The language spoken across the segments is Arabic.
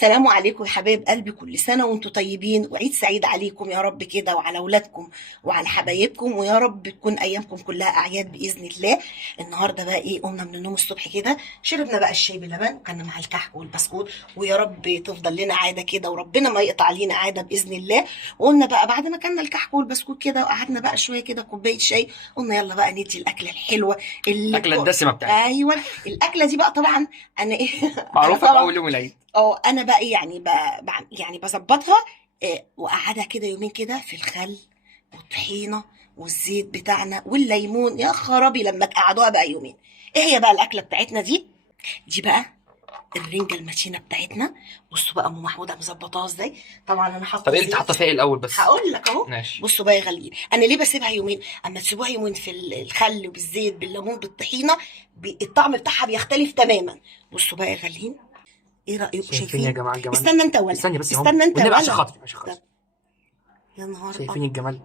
السلام عليكم يا حبايب قلبي، كل سنة وانتم طيبين وعيد سعيد عليكم يا رب كده وعلى اولادكم وعلى حبايبكم، ويا رب تكون ايامكم كلها اعياد باذن الله. النهارده بقى ايه، قمنا من النوم الصبح كده شربنا بقى الشاي بلبن وكان مع الكحك والبسكوت، ويا رب تفضل لنا عاده كده وربنا ما يقطع علينا عاده باذن الله. وقلنا بقى بعد ما كنا الكحك والبسكوت كده وقعدنا بقى شويه كده كوبايه شاي، قلنا يلا بقى ندي الاكله الحلوه الأكلة الدسمة بتاعتنا ايوه الاكله دي بقى طبعا. انا ايه انا معروفة طبعا بأول يوم العيد. انا بقى ايه يعني يعني بظبطها. واقعدها كده يومين كده في الخل والطحينه والزيت بتاعنا والليمون، يا خرابي لما تقعدوها بقى يومين. ايه هي بقى الاكله بتاعتنا دي بقى الرنجه المتينه بتاعتنا. بصوا بقى ام محموده مظبطاها ازاي. طبعا انا حاطه طب إيه اللي أنت حاطة فيها إيه الأول بس؟ هقول لك اهو. ماشي. بصوا بقى يا غاليين، انا ليه بسيبها يومين؟ اما تسيبوها يومين في الخل بالزيت بالليمون بالطحينه، الطعم بتاعها بيختلف تماما. بصوا بقى يا غاليين، ايه رايكم؟ شايفين يا جماعة الجمال؟ استنى انت ولا استني بس يا استنى انت والنبي عشان ولا خاطري عشان طب خاطري. يا نهار شايفين ابيض. الجمال؟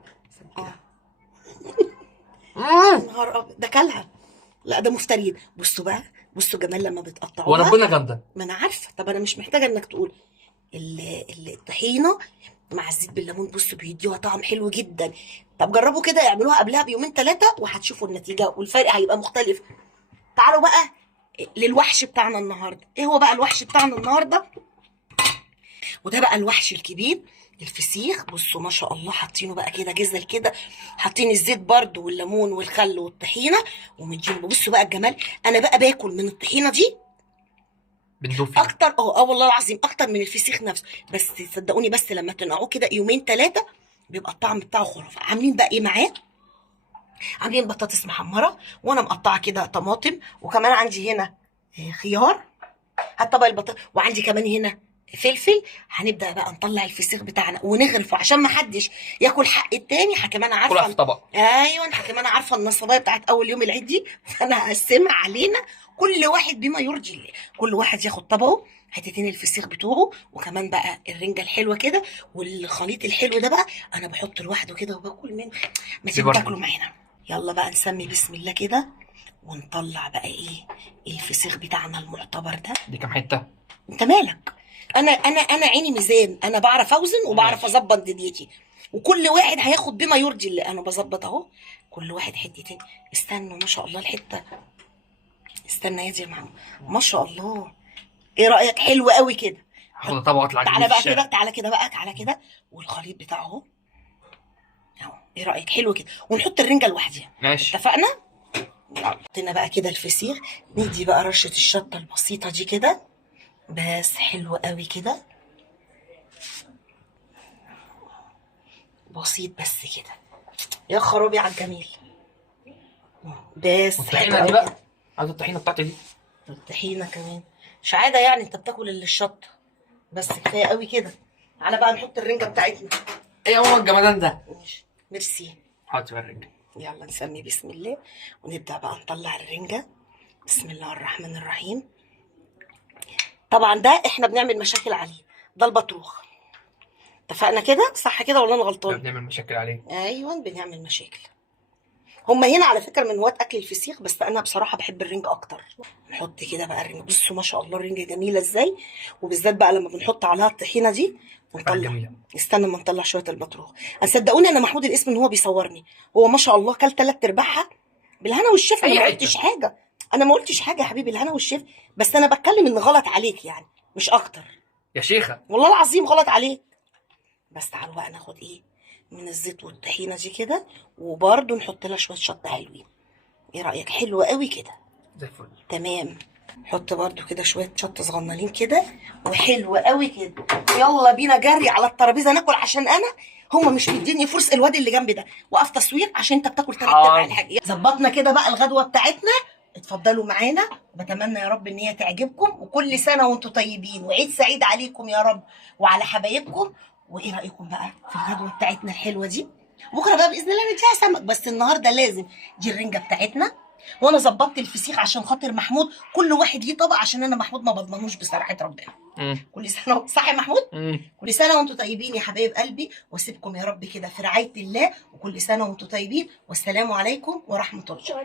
اه يا مم. نهار ابيض، ده كلها. لا ده مفترين. بصوا بقى، بصوا جمال لما بتقطعوها. وربنا جامدة. ما انا عارفه، طب انا مش محتاجه انك تقول. الطحينه مع الزيت بالليمون بصوا بيديها طعم حلو جدا. طب جربوا كده، اعملوها قبلها بيومين ثلاثه وهتشوفوا النتيجه والفرق هيبقى مختلف. تعالوا بقى للوحش بتاعنا النهارده. ايه هو بقى الوحش بتاعنا النهارده؟ وده بقى الوحش الكبير، الفسيخ. بصوا ما شاء الله حاطينه بقى كده جزل كده، حاطين الزيت برده والليمون والخل والطحينه ومدينه. بصوا بقى الجمال، انا بقى باكل من الطحينه دي بتدوب فيها. اكتر والله العظيم اكتر من الفسيخ نفسه. بس صدقوني، بس لما تنقعوه كده يومين ثلاثه بيبقى الطعم بتاعه خرافه. عاملين بقى ايه معاه؟ عاملين بطاطس محمره، وانا مقطعه كده طماطم، وكمان عندي هنا خيار. حتى بقى البطاطس، وعندي كمان هنا فلفل. هنبدا بقى نطلع الفسيخ بتاعنا ونغرفه عشان ما حدش ياكل حق التاني. كمان كلها عارفه في طبق. ايوه كمان عارفه النصبايه بتاعت اول يوم العيد دي، فانا هقسمها علينا كل واحد بما يرضي الله. كل واحد ياخد طبقه، حتتين الفسيخ بتوعه، وكمان بقى الرنجه الحلوه كده والخليط الحلو ده بقى انا بحط لوحده كده وباكل منه. ما تيجوا تاكلوا معانا. يلا بقى نسمي بسم الله كده ونطلع بقى ايه الفسيخ بتاعنا المعتبر ده. دي كام حتة؟ انت مالك؟ انا عيني ميزان، انا بعرف اوزن وبعرف ماشي. اظبط دنيتي، وكل واحد هياخد بما يرضي الله. انا بظبط اهو، كل واحد حتتين. استنوا ما شاء الله الحته، استنى يا دي يا محمد، ما شاء الله. ايه رايك؟ حلو قوي كده. هاخد طبق واطلع أجيبه تعالى في بقى كده، الشارع. تعالى كده بقى، تعالى كده. والخليط بتاعه اهو اهو. ايه رايك؟ حلو كده. ونحط الرنجه لوحدها. ماشي. اتفقنا. حطينا بقى كده الفسيخ، ندي بقى رشه الشطه البسيطه دي كده، بس حلو قوي كده، بسيط بس كده. يا خرابي على الجميل. بس حلو والطحينة دي قوي بقى، كده. عايز الطحينة بتاعتي دي. الطحينه كمان مش عاده يعني، انت بتاكل اللي الشطه بس، كفايه قوي كده. تعالى بقى نحط الرنجه بتاعتنا. إيه يا ماما الجمدان ده؟ ماشي. ميرسي. حاضر بقى الرنجة. يلا نسمي بسم الله ونبدا بقى نطلع الرنجه. بسم الله الرحمن الرحيم. طبعا ده احنا بنعمل مشاكل عليه، ده البطروخ. اتفقنا كده صح كده ولا انا ده غلطان؟ بنعمل مشاكل عليه. ايوه بنعمل مشاكل. هما هنا على فكره من هواة اكل الفسيخ، بس انا بصراحه بحب الرنجة اكتر. نحط كده بقى الرنجة. بصوا ما شاء الله الرنجة جميله ازاي، وبالذات بقى لما بنحط عليها الطحينه دي ونطلع. جميلة. استنى اما نطلع شويه البطروخ. انا صدقوني انا محمود الاسم ان هو بيصورني، هو ما شاء الله كل 3/4 بالهنا والشفا. انا أي ما حتة. قلتش حاجه، انا ما قلتش حاجه يا حبيبي، الهنا والشفا. بس انا بتكلم ان غلط عليك يعني، مش اكتر. يا شيخة. والله العظيم غلط عليك. بس تعالوا بقى ناخد ايه من الزيت والطحينه دي كده، وبرده نحط لها شويه شطه حلوين. ايه رايك؟ حلو قوي كده. زي الفل. تمام. حط برده كده شويه شطه صغننين كده، وحلو قوي كده. يلا بينا جري على الترابيزه ناكل، عشان انا هما مش مديني فرصه. الواد اللي جنبي ده وقف تصوير عشان انت بتاكل 3/4 الحاجه. ظبطنا كده بقى الغدوه بتاعتنا. اتفضلوا معانا، وبتمنى يا رب ان هي تعجبكم، وكل سنه وانتم طيبين وعيد سعيد عليكم يا رب وعلى حبايبكم. وايه رايكم بقى في الغدوه بتاعتنا الحلوه دي؟ بكره بقى باذن الله نديها سمك، بس النهارده لازم دي الرنجه بتاعتنا. وانا ظبطت الفسيخ عشان خاطر محمود، كل واحد ليه طبق عشان انا محمود ما بضمنوش بصراحه ربنا. كل سنه صح يا محمود. كل سنه وانتم طيبين يا حبايب قلبي، واسيبكم يا رب كده في رعايه الله، وكل سنه وانتم طيبين، والسلام عليكم ورحمه الله.